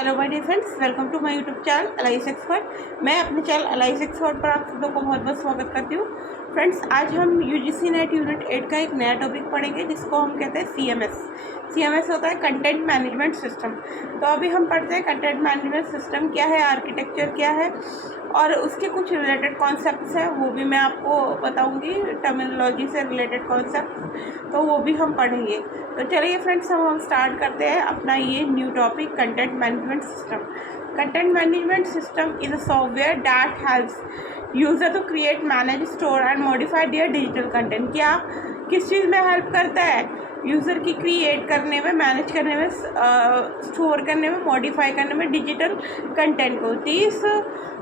Hello my dear friends, welcome to my YouTube channel alias expert. मैं अपने channel alias expert पर आप सबों को बहुत बहुत स्वागत करती हूँ। फ्रेंड्स, आज हम यूजीसी नेट यूनिट 8 का एक नया टॉपिक पढ़ेंगे जिसको हम कहते हैं सीएमएस। सीएमएस होता है कंटेंट मैनेजमेंट सिस्टम। तो अभी हम पढ़ते हैं कंटेंट मैनेजमेंट सिस्टम क्या है, आर्किटेक्चर क्या है और उसके कुछ रिलेटेड कॉन्सेप्ट्स हैं, वो भी मैं आपको बताऊंगी। टर्मिनोलॉजी से रिलेटेड कॉन्सेप्ट तो वो भी हम पढ़ेंगे। तो चलिए फ्रेंड्स, हम स्टार्ट करते हैं अपना ये new topic, content management system. Content management system is a software that helps user to create, manage, store and modify there digital content. क्या किस चीज़ में हेल्प करता है? यूज़र की क्रिएट करने में, मैनेज करने में, स्टोर करने में, मॉडिफाई करने में डिजिटल कंटेंट को। This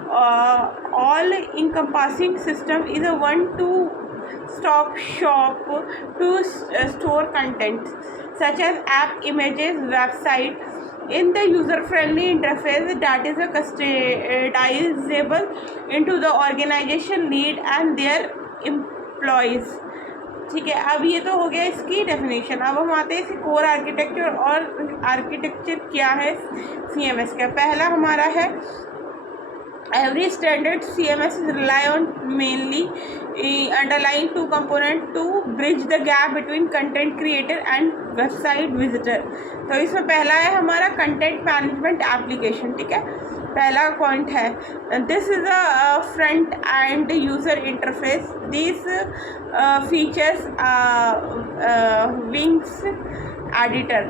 all encompassing system is a one-stop shop to store content such as app, images, website in the user-friendly interface that is customizable into the organization need and their employees। ठीक है, अब ये तो हो गया इसकी definition. अब हम आते हैं इसकी कोर आर्किटेक्चर। और आर्किटेक्चर क्या है सीएमएस का? पहला हमारा है every standard CMS rely on mainly underlying two component to bridge the gap between content creator and website visitor। तो इसमें पहला है हमारा कंटेंट मैनेजमेंट एप्लीकेशन। ठीक है, पहला पॉइंट है this is a front end user interface. This features wings editor,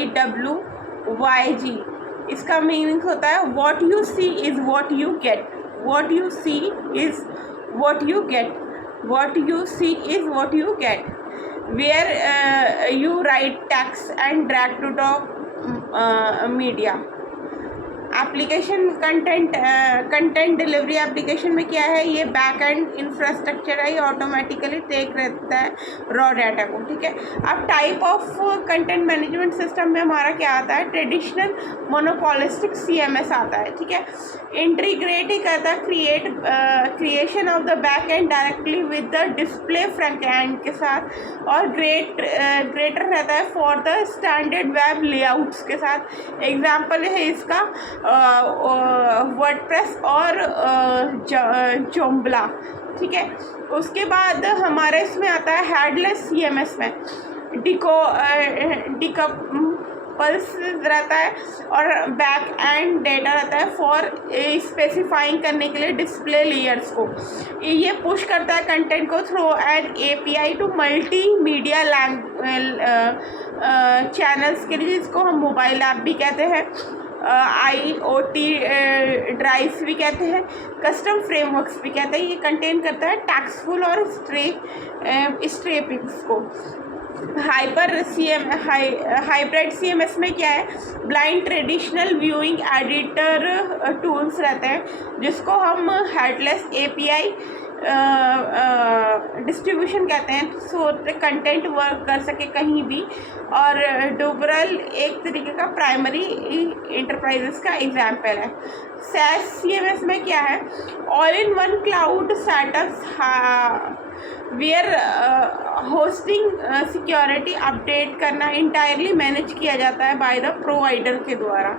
WYSIWYG। इसका मीनिंग होता है what you see is what you get, what you see is what you get, what you see is what you get, where you right text and drag to talk media. Application content delivery application में क्या है? ये back and infrastructure है, ये automatically take रहता है raw data को। ठीक है, अब type of content management system में हमारा क्या आता है? ट्रेडिशनल मोनोपोलिस्टिक सीएमएस आता है। ठीक है, इंटीग्रेट ही करता है creation of the back and directly with the display front end के साथ, और ग्रेटर रहता है for the standard web layouts के साथ। एग्जाम्पल है इसका वर्डप्रेस और जोम्बला। ठीक है, उसके बाद हमारे इसमें आता है हेडलेस सीएमएस में डिकपल्स रहता है और बैक एंड डेटा रहता है फॉर स्पेसिफाइंग करने के लिए डिस्प्ले लेयर्स को। ये पुश करता है कंटेंट को through an API to multi media channels के लिए, जिसको हम मोबाइल ऐप भी कहते हैं, IoT ड्राइव्स भी कहते हैं, कस्टम फ्रेमवर्क्स भी कहते हैं। ये कंटेन करता है टेक्स्टफुल और स्ट्रेपिंग्स को। हाइब्रिड सीएमएस में क्या है? Blind traditional viewing editor tools रहते हैं, जिसको हम हेडलेस एपीआई डिस्ट्रीब्यूशन कहते हैं, सो कंटेंट वर्क कर सके कहीं भी। और डुबरल एक तरीके का प्राइमरी इंटरप्राइजेस का एग्जाम्पल है। SaaS CMS में क्या है? All in one cloud setups where hosting security update करना इंटायरली मैनेज किया जाता है बाय द प्रोवाइडर के द्वारा।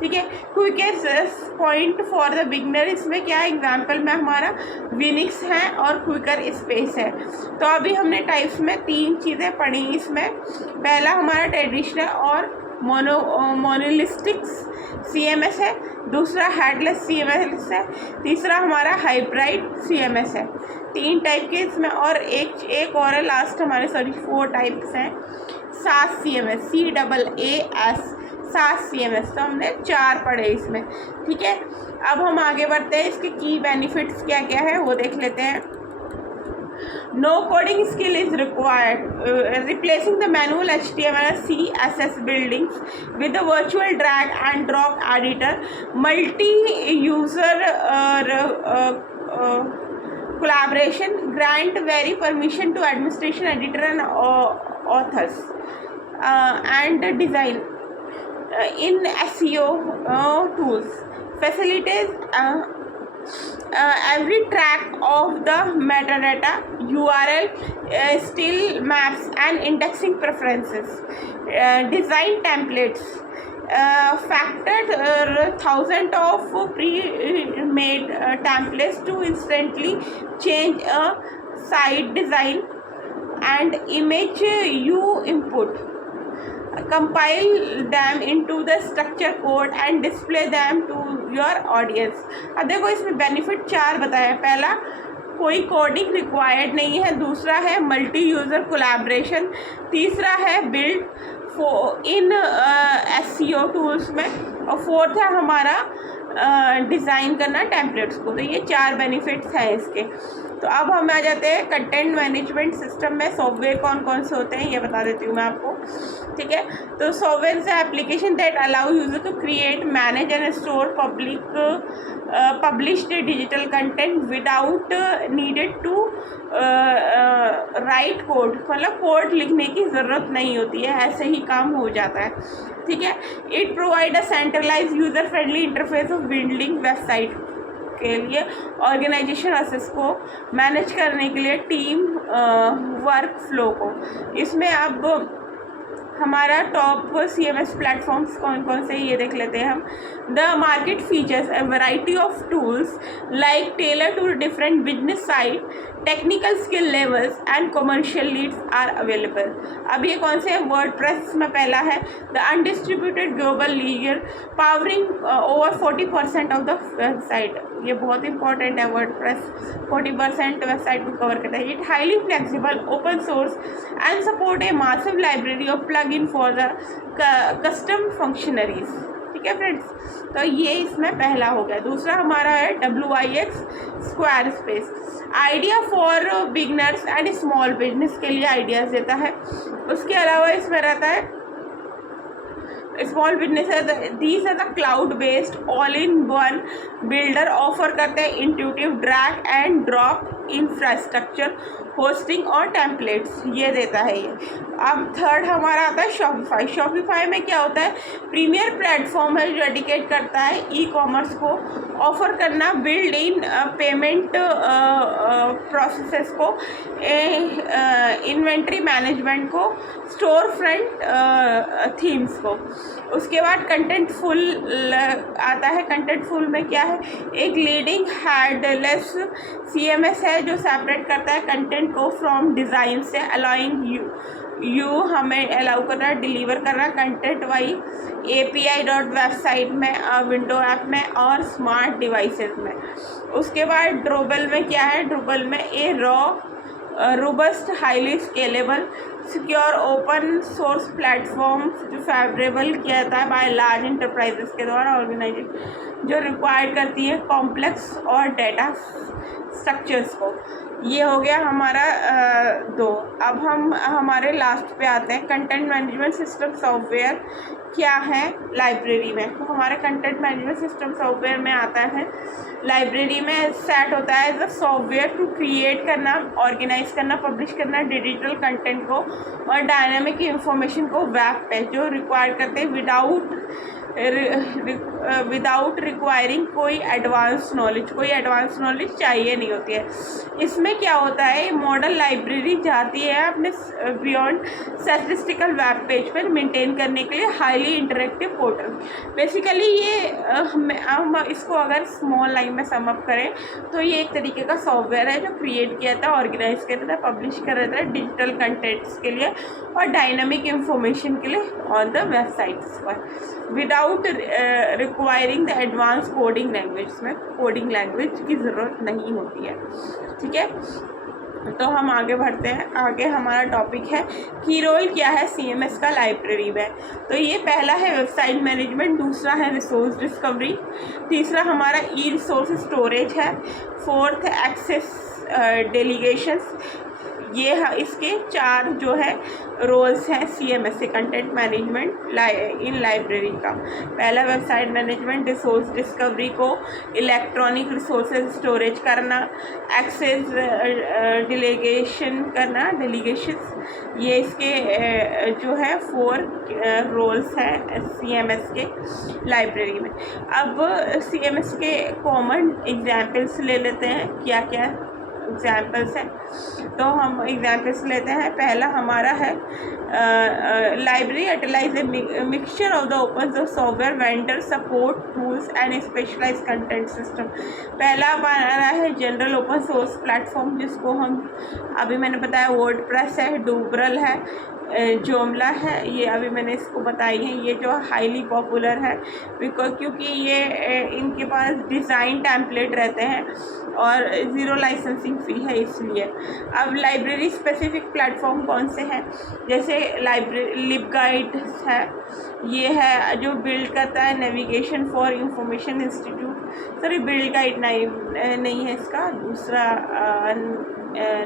ठीक है, quickest point for the beginner, इसमें क्या एग्जांपल में हमारा विनिक्स है और क्विकर स्पेस है। तो अभी हमने टाइप्स में 3 चीज़ें पढ़ी इसमें। पहला हमारा ट्रेडिशनल और मोनोलिस्टिक सीएमएस है, दूसरा हेडलेस सीएमएस है, तीसरा हमारा हाइब्रिड सीएमएस है। 3 टाइप के इसमें, और एक और है लास्ट हमारे, 4 टाइप्स हैं। SaaS CMS, CAAS SaaS CMS। तो हमने 4 पढ़े इसमें। ठीक है, अब हम आगे बढ़ते हैं, इसके की बेनिफिट्स क्या क्या है वो देख लेते हैं। No coding skill is required, replacing the manual HTML CSS buildings with a virtual drag and drop editor, multi-user collaboration, grant vary permission to administration, editor and authors, and design in SEO tools, facilities every track of the metadata, URL, still maps and indexing preferences, design templates, factored thousands of pre-made templates to instantly change a site design and image you input, compile them into the structure code and display them to your audience. अब देखो इसमें benefit 4 बताया। पहला, कोई coding required नहीं है। दूसरा है मल्टी यूज़र कोलैबोरेशन। तीसरा है बिल्ड इन SEO टूल्स में। और फोर्थ है हमारा डिज़ाइन करना टेम्पलेट्स को। तो ये 4 बेनिफिट्स हैं इसके। तो अब हम आ जाते हैं कंटेंट मैनेजमेंट सिस्टम में सॉफ्टवेयर कौन कौन से होते हैं, ये बता देती हूँ मैं आपको। ठीक है, तो सॉफ्टवेयर से application that allow user to create, manage and store published digital content without needed to right code. मतलब कोड लिखने की ज़रूरत नहीं होती है, ऐसे ही काम हो जाता है। ठीक है, it provide a centralise user friendly interface of building website के लिए, ऑर्गेनाइजेशन असेस को मैनेज करने के लिए, टीम वर्क फ्लो को। इसमें अब हमारा टॉप CMS प्लेटफॉर्म्स कौन कौन से ये देख लेते हैं हम। The market features A variety of tools like Taylor to different business site, technical skill levels and commercial Leeds are available. अब ये कौन से हैं? वर्डप्रेस में पहला है, the undistributed global leader powering over 40% of the website. ये बहुत इंपॉर्टेंट है, वर्डप्रेस 40% वेबसाइट को कवर करता है। It highly flexible, open source and support A massive library of plug in for the custom functionaries. ठीक है फ्रेंड्स, तो ये इसमें पहला हो गया। दूसरा हमारा है WIX square space, idea for beginners and small business के लिए आइडियाज़ देता है। उसके अलावा इसमें रहता है स्मॉल बिजनेस है, these are the cloud based all in one builder, offer करते हैं intuitive drag and drop infrastructure, hosting और टेम्पलेट्स, ये देता है ये। अब थर्ड हमारा आता है शॉपिफाई। शॉपिफाई में क्या होता है? प्रीमियर प्लेटफॉर्म है जो डेडिकेट करता है ई-कॉमर्स को, ऑफर करना बिल्ड इन पेमेंट प्रोसेसेस को, इन्वेंट्री मैनेजमेंट को, स्टोर फ्रंट थीम्स को। उसके बाद कंटेंटफुल आता है। कंटेंटफुल में क्या है? एक लीडिंग हेडलेस CMS है जो सेपरेट करता है कंटेंट को फ्रॉम डिज़ाइन से, अलाउइंग यू हमें अलाउ कर रहा है डिलीवर कर रहा है कंटेंट वाइज API वेबसाइट में, विंडो ऐप में और स्मार्ट डिवाइसेस में। उसके बाद ड्रोबल में क्या है? ड्रोबल में a robust highly scalable secure open source platform जो फेवरेबल किया जाता है बाय लार्ज इंटरप्राइजेस के द्वारा, ऑर्गेनाइजेशन जो रिक्वायर करती है कॉम्प्लेक्स और डेटा स्ट्रक्चर्स को। ये हो गया हमारा 2। अब हम हमारे लास्ट पे आते हैं, कंटेंट मैनेजमेंट सिस्टम सॉफ्टवेयर क्या है लाइब्रेरी में। तो हमारे कंटेंट मैनेजमेंट सिस्टम सॉफ्टवेयर में आता है, लाइब्रेरी में सेट होता है as a software to create करना, ऑर्गेनाइज करना, पब्लिश करना डिजिटल कंटेंट को और डायनामिक इंफॉर्मेशन को वेब पे, जो रिक्वायर करते हैं विदाउट रिक्वायरिंग कोई एडवांस नॉलेज चाहिए नहीं होती है। इसमें क्या होता है? मॉडल लाइब्रेरी जाती है अपने बियॉन्ड स्टैटिस्टिकल वेब पेज पर मेंटेन करने के लिए हाईली इंटरेक्टिव पोर्टल। बेसिकली ये हम इसको अगर स्मॉल लाइन में सम अप करें तो ये एक तरीके का सॉफ्टवेयर है जो क्रिएट किया था, ऑर्गेनाइज किया था, पब्लिश कर रहा था डिजिटल कंटेंट्स के लिए और डायनामिक इंफॉर्मेशन के लिए ऑन द वेबसाइट्स पर, without requiring the advance coding language. में कोडिंग लैंग्वेज की ज़रूरत नहीं होती है। ठीक है, तो हम आगे बढ़ते हैं। आगे हमारा टॉपिक है की रोल क्या है CMS का लाइब्रेरी में। तो ये पहला है वेबसाइट मैनेजमेंट, दूसरा है रिसोर्स डिस्कवरी, तीसरा हमारा ई रिसोर्स स्टोरेज है, फोर्थ डेलीगेशंस, ये इसके 4 जो है रोल्स हैं CMS से। कंटेंट मैनेजमेंट इन लाइब्रेरी का पहला वेबसाइट मैनेजमेंट, रिसोर्स डिस्कवरी को इलेक्ट्रॉनिक रिसोर्सेज स्टोरेज करना, एक्सेस डेलीगेशंस, ये इसके जो है 4 रोल्स हैं CMS के लाइब्रेरी में। अब CMS के कॉमन एग्जाम्पल्स ले लेते हैं, क्या क्या एग्जाम्पल्स हैं। तो हम एग्जाम्पल्स लेते हैं। पहला हमारा है library utilise a mixture of the open source software vendor support tools and specialise content system. पहला हमारा है जनरल ओपन सोर्स प्लेटफॉर्म, जिसको हम अभी मैंने बताया वर्डप्रेस है, डूबरल है, जोमला है, ये अभी मैंने इसको बताई है। ये जो हाईली पॉपुलर है क्योंकि ये इनके पास डिज़ाइन टेम्पलेट रहते हैं और 0 लाइसेंसिंग फ़ी है, इसलिए। अब लाइब्रेरी स्पेसिफिक प्लेटफॉर्म कौन से हैं, जैसे लिबगाइड है, ये है जो बिल्ड करता है navigation for information institute. Sorry, build guide नहीं है, इसका दूसरा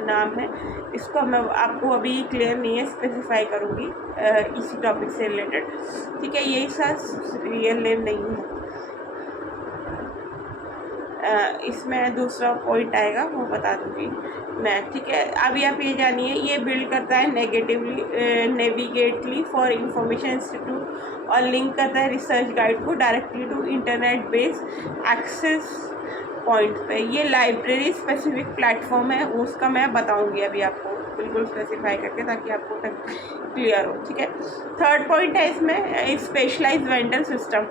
नाम है। इसको मैं आपको अभी क्लियर नहीं है, स्पेसिफाई करूँगी इसी टॉपिक से रिलेटेड, ठीक है। ये इसका रियल नेम नहीं है, इसमें दूसरा पॉइंट आएगा वो बता दूँगी मैं, ठीक है। अभी आप ये जानिए, ये बिल्ड करता है नेविगेटली फॉर इंफॉर्मेशन इंस्टीट्यूट और लिंक करता है रिसर्च गाइड को directly to internet based access point पे। ये लाइब्रेरी स्पेसिफिक प्लेटफॉर्म है, उसका मैं बताऊंगी अभी आपको बिल्कुल स्पेसिफाई करके, ताकि आपको क्लियर हो, ठीक है। थर्ड पॉइंट है इसमें specialised vendor system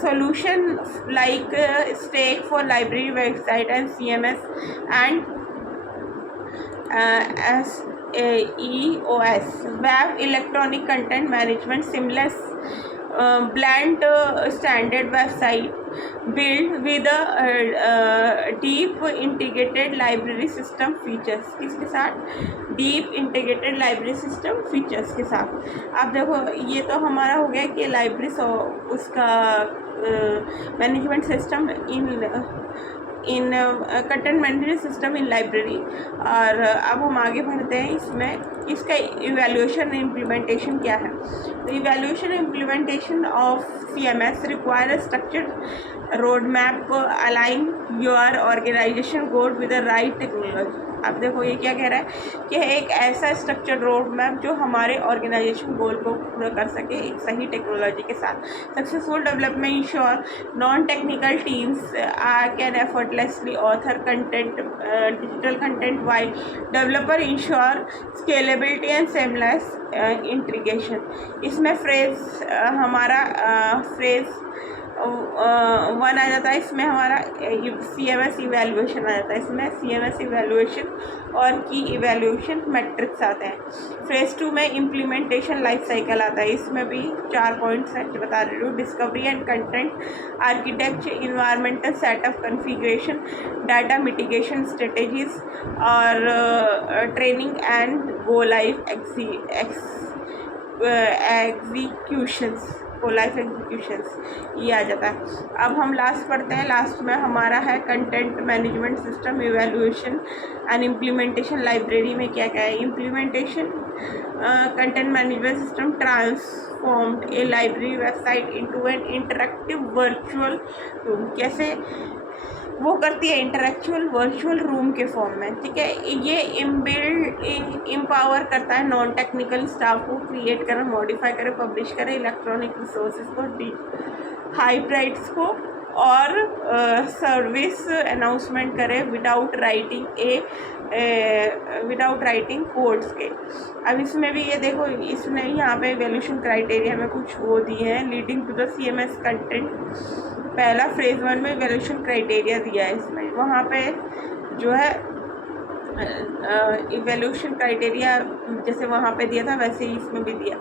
solution like stake for library website and CMS and EOS web electronic content management seamless blend standard website built with a deep integrated library system features। किसके साथ? Deep integrated library system features के साथ। अब देखो, ये तो हमारा हो गया कि लाइब्रेरी उसका management system in content management system in library. और अब हम आगे बढ़ते हैं, इसमें इसका इवैल्यूएशन इम्प्लीमेंटेशन क्या है। तो evaluation implementation of CMS require structured road map align your organisation goal with the right technology. अब देखो, ये क्या कह रहा है कि एक ऐसा स्ट्रक्चर्ड रोड मैप जो हमारे ऑर्गेनाइजेशन गोल को पूरा कर सके एक सही टेक्नोलॉजी के साथ। Successful development ensure non technical teams can effortlessly author content digital content while developer ensure scalability and seamless integration. इसमें हमारा फ्रेज 1 आ जाता है, इसमें हमारा CMS इवैल्यूएशन आ जाता है। इसमें CMS इवैल्यूएशन और की इवैल्यूएशन मैट्रिक्स आते हैं। फेज़ 2 में इम्प्लीमेंटेशन लाइफ साइकिल आता है, इसमें भी 4 पॉइंट्स हैं बता रही हूँ। Discovery and content architecture, environmental setup configuration, data mitigation strategies और training and go life executions, ये आ जाता है। अब हम लास्ट पढ़ते हैं। लास्ट में हमारा है content management system evaluation and implementation. Library में क्या क्या है? Implementation content management system transformed a library website into an interactive virtual room. कैसे वो करती है? इंटरेक्चुअल वर्चुअल रूम के फॉर्म में, ठीक है। ये एम्पावर करता है नॉन टेक्निकल स्टाफ को क्रिएट करे, मॉडिफाई करे, पब्लिश करे इलेक्ट्रॉनिक रिसोर्सेज को, हाइब्रिड्स को और सर्विस अनाउंसमेंट करे विदाउट राइटिंग कोड्स के। अब इसमें भी ये देखो, इसमें यहाँ पे वैल्यूएशन क्राइटेरिया में कुछ वो दिए हैं। Leading to the CMS content, पहला फेज़ 1 में वैल्यूएशन क्राइटेरिया दिया है। इसमें वहाँ पे जो है इवैल्यूएशन क्राइटेरिया जैसे वहाँ पे दिया था वैसे ही इसमें भी दिया।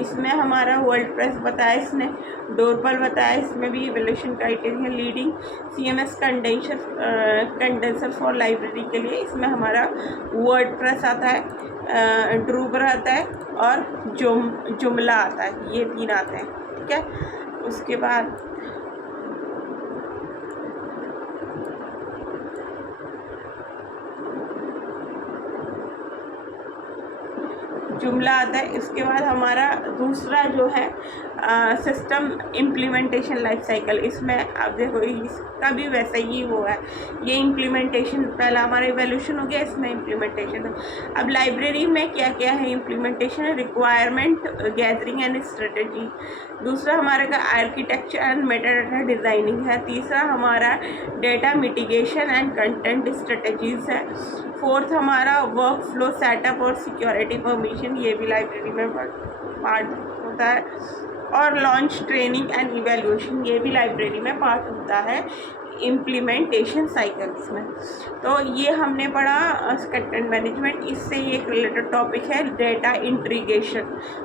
इसमें हमारा वर्डप्रेस बताया, इसने डोरबल बताया, इसमें भी evaluation criteria. Leading CMS condenser for library के लिए इसमें हमारा वर्डप्रेस आता है, ड्रूबर आता है और जुमला आता है, ये 3 आते हैं, ठीक है। उसके बाद जुमला आता है। इसके बाद हमारा दूसरा जो है सिस्टम इम्प्लीमेंटेशन लाइफ साइकिल। इसमें अब देखो इसका भी वैसा ही वो है, ये इम्प्लीमेंटेशन पहला हमारा इवोल्यूशन हो गया, इसमें इम्प्लीमेंटेशन है। अब लाइब्रेरी में क्या क्या है implementation, requirement gathering and strategy. दूसरा हमारे का आर्किटेक्चर एंड मेटाडाटा डिज़ाइनिंग है। तीसरा हमारा data mitigation and content strategies है। फोर्थ हमारा वर्क फ्लो सेटअप और सिक्योरिटी परमिशन, ये भी लाइब्रेरी में पार्ट होता है। और लॉन्च ट्रेनिंग एंड इवैल्यूएशन, ये भी लाइब्रेरी में पार्ट होता है इम्प्लीमेंटेशन साइकिल्स में। तो ये हमने पढ़ा कंटेंट मैनेजमेंट। इससे एक रिलेटेड टॉपिक है डेटा इंटीग्रेशन,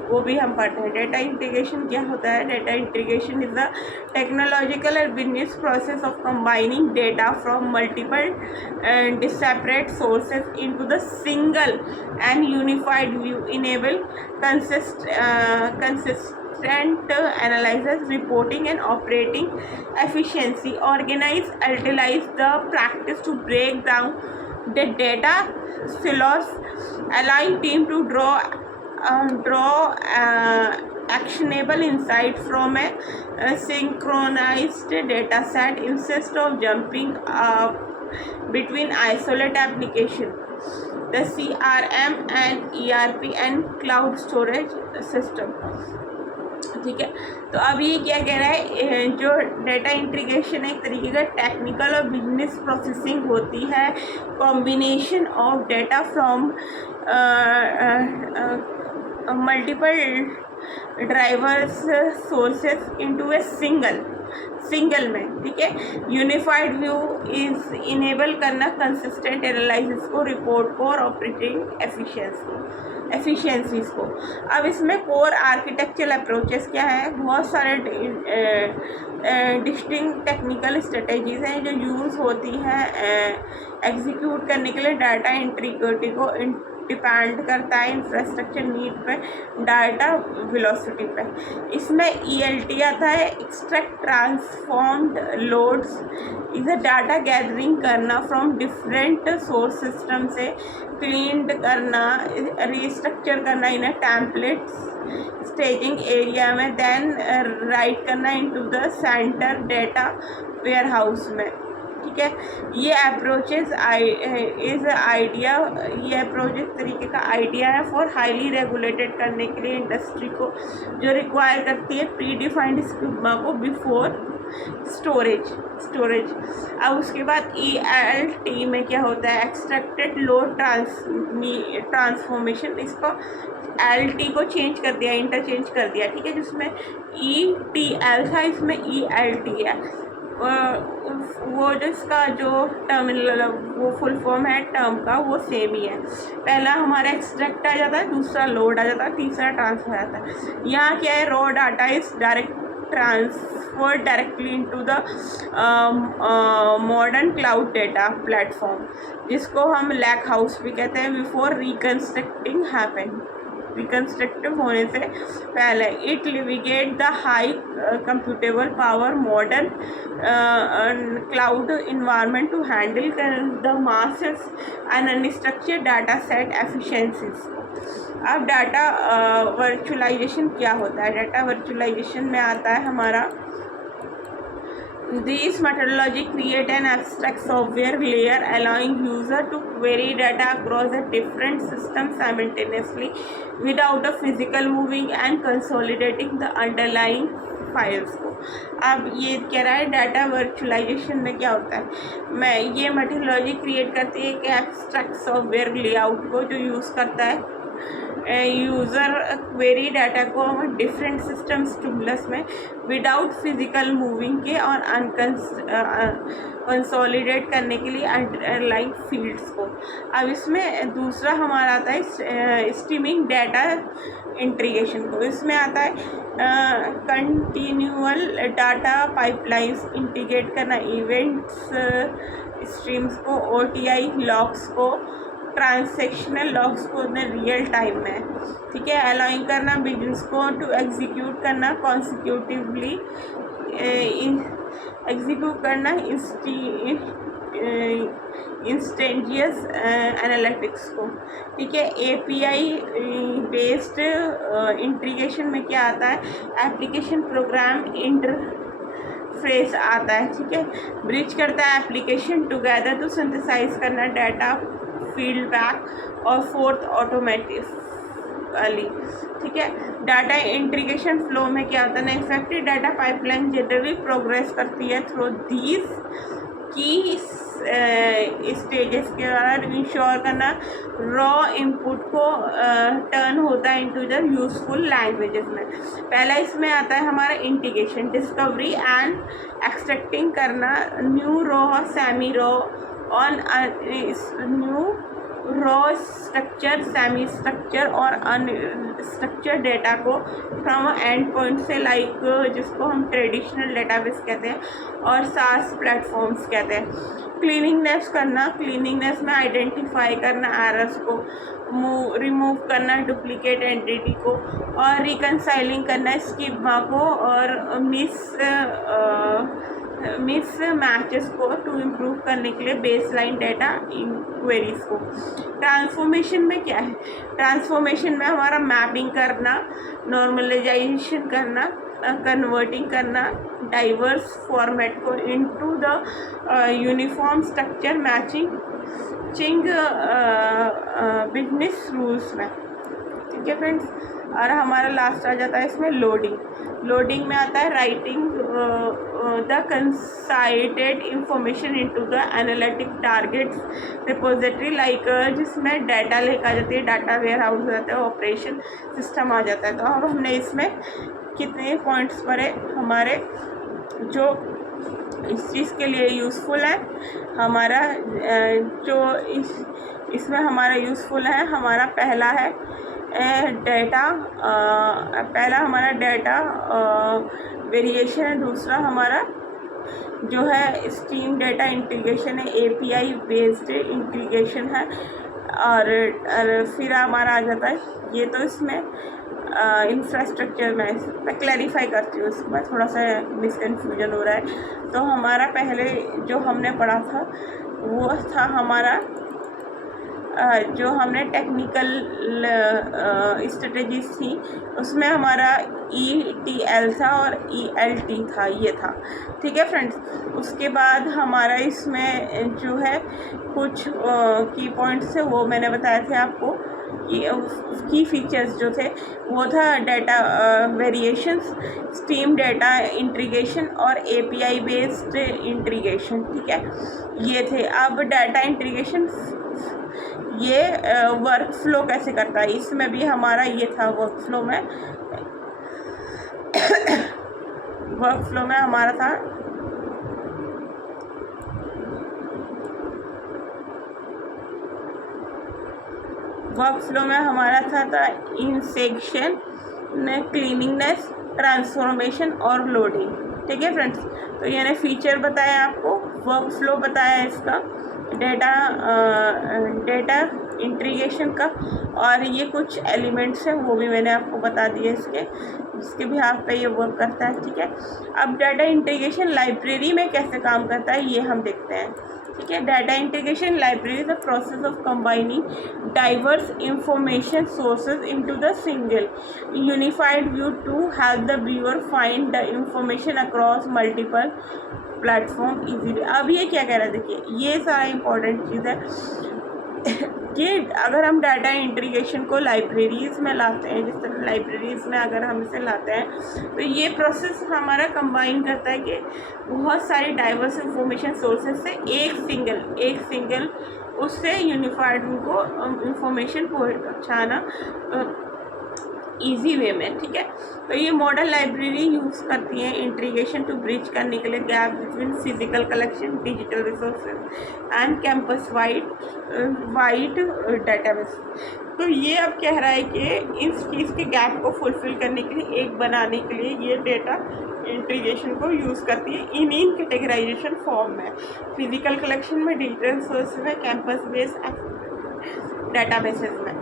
वो भी हम पढ़ते हैं। डेटा इंटीग्रेशन क्या होता है? Data integration is the technological and business process of combining data from multiple disparate sources into the single and unified view, enable consistent analysis, reporting and operating efficiency, organize, utilize the practice to break down the data silos, allowing team to draw actionable insight from a synchronized data set instead of jumping between isolate application, the CRM and ERP and cloud storage system। ठीक है, तो अब ये क्या कह रहा है, जो डेटा इंटीग्रेशन एक तरीके का टेक्निकल और बिजनेस प्रोसेसिंग होती है, combination of data from multiple drivers sources into a single में। ठीक है, यूनिफाइड व्यू इज इनेबल करना कंसिस्टेंट एनालिसिस को, रिपोर्ट को और ऑपरेटिंग एफिशिएंसीज को। अब इसमें कोर आर्किटेक्चरल अप्रोचेस क्या है? बहुत सारे डिस्टिंक्ट टेक्निकल स्ट्रेटजीज हैं जो यूज़ होती हैं एग्जीक्यूट करने के लिए। डाटा इंटीग्रिटी को डिपेंड करता है इंफ्रास्ट्रक्चर नीड पे, डाटा वेलोसिटी पे। इसमें ELT आता है, एक्सट्रैक्ट ट्रांसफॉर्म्ड लोड्स, इसे डाटा गैदरिंग करना फ्रॉम डिफरेंट सोर्स सिस्टम से, क्लीन्ड करना, रिस्ट्रक्चर करना इन टेम्पलेट्स स्टेजिंग एरिया में, देन राइट करना into the centre data warehouse में। ठीक है, ये अप्रोचेस ये अप्रोच इस तरीके का आइडिया है फॉर हाईली रेगुलेटेड करने के लिए इंडस्ट्री को, जो रिक्वायर करती है प्री डिफाइंड स्कीमा को बिफोर स्टोरेज। अब उसके बाद ELT में क्या होता है? Extracted load transformation. इसको LT को चेंज कर दिया, इंटरचेंज कर दिया। ठीक है, जिसमें ETL था, इसमें ELT है। वो जिसका जो टर्मिनल वो फुल फॉर्म है टर्म का, वो सेम ही है। पहला हमारा एक्सट्रैक्ट आ जाता है, दूसरा लोड आ जाता है, तीसरा ट्रांसफर आता है। यहाँ क्या है? Raw data is transferred directly into the modern cloud data platform, जिसको हम लैक हाउस भी कहते हैं, बिफोर रिकन्स्ट्रक्टिव होने से पहले। इट लिविगेट the high computable power modern cloud environment to handle the masses and unstructured data set efficiencies. अब डाटा वर्चुअलाइजेशन क्या होता है? डाटा वर्चुअलाइजेशन में आता है हमारा This methodology create an abstract software layer allowing user to query data across a different system simultaneously without a physical moving and consolidating the underlying files को। अब ये कह रहा है डाटा वर्चुअलाइजेशन में क्या होता है? ये मेथोडोलॉजी क्रिएट करती है कि एब्स्ट्रैक्ट सॉफ्टवेयर लेआउट को, जो यूज़ करता है यूज़र क्वेरी डाटा को डिफरेंट सिस्टम स्टिमुलस में विदाउट फिजिकल मूविंग के और कंसोलिडेट करने के लिए अंडरलाइंग फील्ड्स को। अब इसमें दूसरा हमारा आता है स्ट्रीमिंग डाटा इंटीग्रेशन को। इसमें आता है कंटिन्यूअल डाटा पाइपलाइंस इंटीग्रेट करना, इवेंट्स स्ट्रीम्स को, OTI लॉग्स को, ट्रांसैक्शनल लॉग्स को रियल टाइम में। ठीक है, अलाउइंग करना बिजनेस को टू एग्जीक्यूट करना कॉन्सिक्यूटिवली, एग्जीक्यूट करना इंस्टेंजियस एनालिटिक्स को, ठीक है। एपीआई बेस्ड इंटीग्रेशन में क्या आता है, एप्लीकेशन प्रोग्राम इंटरफेस आता है, ठीक है। ब्रिज करता है एप्लीकेशन टुगेदर टू सिंथेसाइज करना डाटा, फीडबैक और फोर्थ ऑटोमेटिकली, ठीक है। डाटा इंटीग्रेशन फ्लो में क्या होता है ना, effective data pipeline generally progress करती है थ्रू दीज की स्टेजेस के द्वारा इंश्योर करना रॉ इनपुट को टर्न होता है इनटू द यूजफुल लैंग्वेजेस में। पहला इसमें आता है हमारा इंटीग्रेशन, डिस्कवरी एंड एक्सट्रैक्टिंग करना new raw, semi raw on new raw structure, semi structure और अनस्ट्रक्चर डेटा को फ्रॉम एंड पॉइंट से, लाइक जिसको हम ट्रेडिशनल डेटाबेस कहते हैं और सास प्लेटफॉर्म्स कहते हैं। क्लीनिंगनेस करना, क्लीनिंगनेस में आइडेंटिफाई करना एरर्स को, रिमूव करना डुप्लीकेट एंटिटी को और रिकनसाइलिंग करना स्कीमा को और मिस मैचेस को टू इम्प्रूव करने के लिए बेसलाइन डेटा क्वेरीज को। ट्रांसफॉर्मेशन में क्या है, ट्रांसफॉर्मेशन में हमारा मैपिंग करना, नॉर्मलाइजेशन करना, कन्वर्टिंग करना डाइवर्स फॉर्मेट को into the uniform structure, matching business rules में, ठीक है फ्रेंड्स। और हमारा लास्ट आ जाता है इसमें लोडिंग। लोडिंग में आता है writing the consolidated information into the analytic targets repository, like जिसमें डाटा लेकर आ जाती है, डाटा वेयर हाउस हो जाता है, ऑपरेशन सिस्टम आ जाता है। तो अब हमने इसमें कितने पॉइंट्स पढ़े हमारे जो इस चीज़ के लिए यूज़फुल है। हमारा जो इसमें हमारा यूज़फुल है, हमारा पहला है डेटा, पहला हमारा डेटा वेरिएशन है, दूसरा हमारा जो है स्ट्रीम डेटा इंटीग्रेशन है, एपीआई बेस्ड इंटीग्रेशन है, और फिर हमारा आ जाता है ये, तो इसमें इंफ्रास्ट्रक्चर मैं क्लैरिफाई करती हूँ, उसमें थोड़ा सा मिसकन्फ्यूजन हो रहा है। तो हमारा पहले जो हमने पढ़ा था वो था हमारा जो हमने टेक्निकल स्ट्रेटजीज थी, उसमें हमारा ETL था और ELT था, ये था, ठीक है फ्रेंड्स। उसके बाद हमारा इसमें जो है कुछ की पॉइंट्स थे वो मैंने बताए थे आपको, की फीचर्स जो थे वो था data variations, stream data integration और एपीआई बेस्ड इंटीग्रेशन, ठीक है, ये थे। अब डाटा इंटीग्रेशन ये वर्क फ्लो कैसे करता है, इसमें भी हमारा ये था वर्क फ्लो में हमारा था इंसेक्शन, क्लीनिंगनेस, ट्रांसफॉर्मेशन और लोडिंग, ठीक है फ्रेंड्स। तो यानी फीचर बताया आपको, वर्क फ्लो बताया इसका, डेटा इंटीग्रेशन का, और ये कुछ एलिमेंट्स हैं वो भी मैंने आपको बता दिए इसके, जिसके बिहाफ पे ये वर्क करता है, ठीक है। अब डाटा इंटीग्रेशन लाइब्रेरी में कैसे काम करता है ये हम देखते हैं, ठीक है। Data integration library the process of combining diverse information sources into the single unified view to help the viewer find the information across multiple platform easily. अब ये क्या कह रहा है, देखिए ये सारा इंपॉर्टेंट चीज़ है कि अगर हम डाटा इंटीग्रेशन को लाइब्रेरीज़ में लाते हैं, जिस तरह लाइब्रेरीज़ में अगर हम इसे लाते हैं, तो ये प्रोसेस हमारा कंबाइन करता है कि बहुत सारी डाइवर्स इंफॉर्मेशन सोर्सेज से एक सिंगल उससे यूनिफाइड उनको इंफॉर्मेशन पहुँचाना ईजी वे में, ठीक है। तो ये मॉडल लाइब्रेरी यूज़ करती है इंटीग्रेशन टू ब्रिज करने के लिए gap between physical collection, digital resources and campus wide database. तो ये अब कह रहा है कि इस चीज़ के गैप को फुलफिल करने के लिए, एक बनाने के लिए ये डेटा इंटीग्रेशन को यूज़ करती है इन कैटेगराइजेशन फॉर्म में, फिजिकल कलेक्शन में, डिजिटल रिसोर्स में, कैंपस बेस्ड डेटाबेसेस में,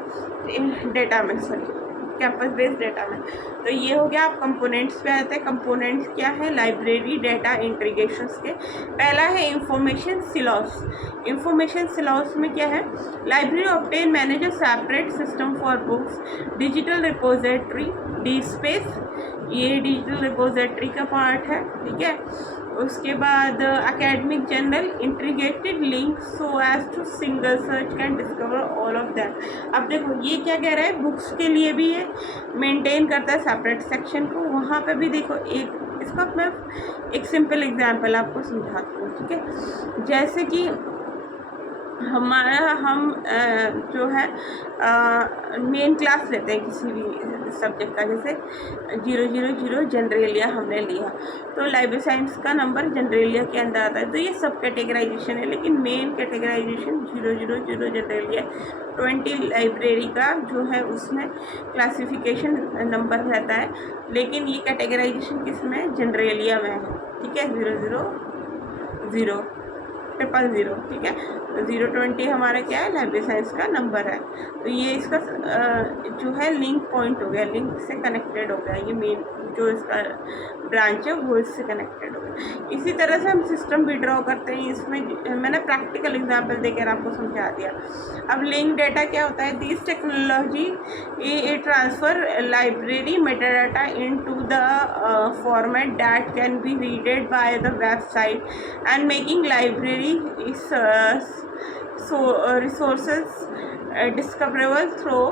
कैंपस बेस्ड डेटा में। तो ये हो गया। आप कंपोनेंट्स पे आते हैं। कंपोनेंट्स क्या है? लाइब्रेरी डेटा इंटीग्रेशंस के। पहला है इंफॉर्मेशन सिलॉस। इंफॉर्मेशन सिलॉस में क्या है? Library obtain manage a separate system for books, digital repository, D space, ये डिजिटल रिपोजिटरी का पार्ट है, ठीक है। उसके बाद academic journal integrated link so as to single search can discover all of that. अब देखो ये क्या कह रहा है, बुक्स के लिए भी ये मेंटेन करता है सेपरेट सेक्शन को। वहाँ पे भी देखो एक इसका मैं एक सिंपल एग्जांपल आपको समझाती हूँ, ठीक है। जैसे कि हम जो है मेन क्लास लेते हैं किसी भी सब्जेक्ट का, जैसे 000 जनरलिया हमने लिया, तो लाइब्रेरी साइंस का नंबर जनरलिया के अंदर आता है। तो ये सब कैटेगराइजेशन है, लेकिन मेन कैटेगराइजेशन 000 जनरलिया 20 लाइब्रेरी का जो है उसमें क्लासिफिकेशन नंबर रहता है, लेकिन ये कैटेगराइजेशन किस में? जनरलिया में है, ठीक है। 000 000, ठीक है। 020 हमारा क्या है? लाइब्रेरी साइंस का नंबर है। तो ये इसका जो है लिंक पॉइंट हो गया, लिंक से कनेक्टेड हो गया। ये मेन जो इसका ब्रांच है वो इससे कनेक्टेड हो गया। इसी तरह से हम सिस्टम भी ड्रॉ करते हैं। इसमें मैंने प्रैक्टिकल एग्जांपल देकर आपको समझा दिया। अब लिंक डेटा क्या होता है? दिस टेक्नोलॉजी ये transfer library metadata into the format that can be readed by the website and making library resources discoverable through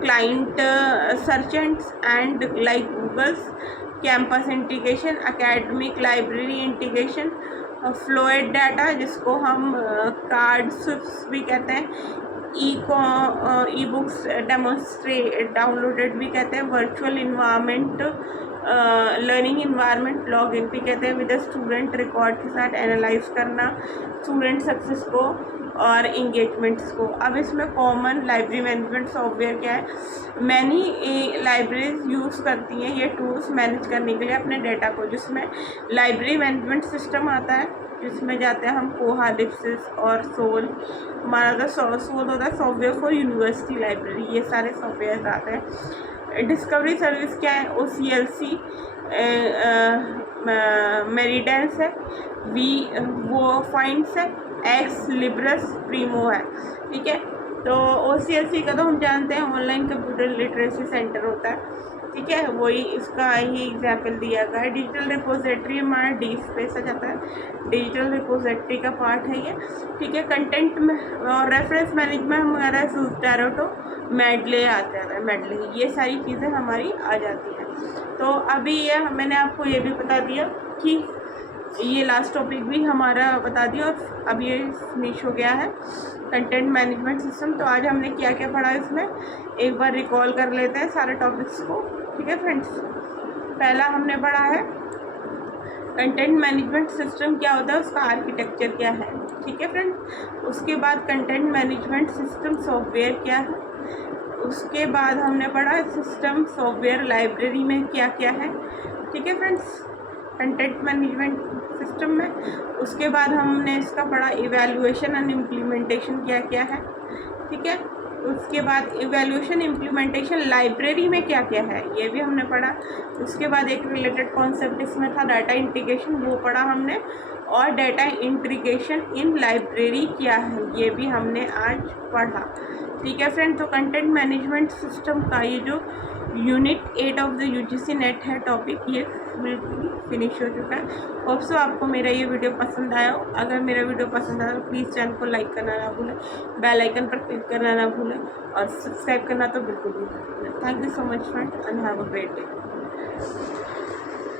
client search and like Google's campus integration, academic library integration, Floyd data जिसको हम cards भी कहते हैं, e books downloaded भी कहते हैं, virtual environment learning environment login भी कहते हैं, विद स्टूडेंट रिकॉर्ड के साथ एनालाइज करना स्टूडेंट सक्सेस को और इंगेजमेंट्स को। अब इसमें कॉमन लाइब्रेरी मैनेजमेंट सॉफ्टवेयर क्या है? मैनी लाइब्रेरीज यूज़ करती हैं ये टूल्स मैनेज करने के लिए अपने डाटा को, जिसमें लाइब्रेरी मैनेजमेंट सिस्टम आता है, जिसमें जाते हैं हम कोहा, लिप्सिस और सोल। हमारा तो सोल होता है सॉफ्टवेयर फॉर यूनिवर्सिटी लाइब्रेरी, ये सारे सॉफ्टवेयर आते हैं। डिस्कवरी सर्विस क्या है? OCLC मेरिडेंस है, वो फाइंड्स है, एक्स लिब्रस प्रीमो है, ठीक है। तो OCLC का तो हम जानते हैं ऑनलाइन कंप्यूटर लिटरेसी सेंटर होता है, ठीक है, वही इसका ही एग्जाम्पल दिया गया है। डिजिटल रिपोजिटरी हमारा डी स्पेस आ जाता है, डिजिटल रिपोजिटरी का पार्ट है ये, ठीक है। कंटेंट में और रेफरेंस मैनेजमेंट हमारा टेरोटो मेडले आता है, मेडले, ये सारी चीज़ें हमारी आ जाती हैं। तो अभी ये मैंने आपको ये भी बता दिया कि ये लास्ट टॉपिक भी हमारा बता दिया, और अब ये फिनिश हो गया है कंटेंट मैनेजमेंट सिस्टम। तो आज हमने क्या क्या पढ़ा इसमें एक बार रिकॉल कर लेते हैं सारे टॉपिक्स को, ठीक है फ्रेंड्स। पहला हमने पढ़ा है कंटेंट मैनेजमेंट सिस्टम क्या होता है, उसका आर्किटेक्चर क्या है, ठीक है फ्रेंड्स। उसके बाद कंटेंट मैनेजमेंट सिस्टम सॉफ्टवेयर क्या है, उसके बाद हमने पढ़ा सिस्टम सॉफ्टवेयर लाइब्रेरी में क्या क्या है, ठीक है फ्रेंड्स, कंटेंट मैनेजमेंट सिस्टम में। उसके बाद हमने इसका पढ़ा इवैल्यूएशन एंड इम्प्लीमेंटेशन क्या क्या है, ठीक है। उसके बाद इवैल्यूएशन इम्प्लीमेंटेशन लाइब्रेरी में क्या क्या है, ये भी हमने पढ़ा। उसके बाद एक रिलेटेड कॉन्सेप्ट इसमें था डाटा इंटीग्रेशन, वो पढ़ा हमने, और डाटा इंटीग्रेशन इन लाइब्रेरी क्या है, ये भी हमने आज पढ़ा, ठीक है फ्रेंड। तो कंटेंट मैनेजमेंट सिस्टम का ये जो unit 8 of the UGC net है टॉपिक, ये बिल्कुल फिनिश हो चुका है। होप सो आपको मेरा ये वीडियो पसंद आया हो। अगर मेरा वीडियो पसंद आया तो प्लीज़ चैनल को लाइक करना ना भूलें, बेल आइकन पर क्लिक करना ना भूलें, और सब्सक्राइब करना तो बिल्कुल भी ना भूलें। Thank you so much friends and have a great day.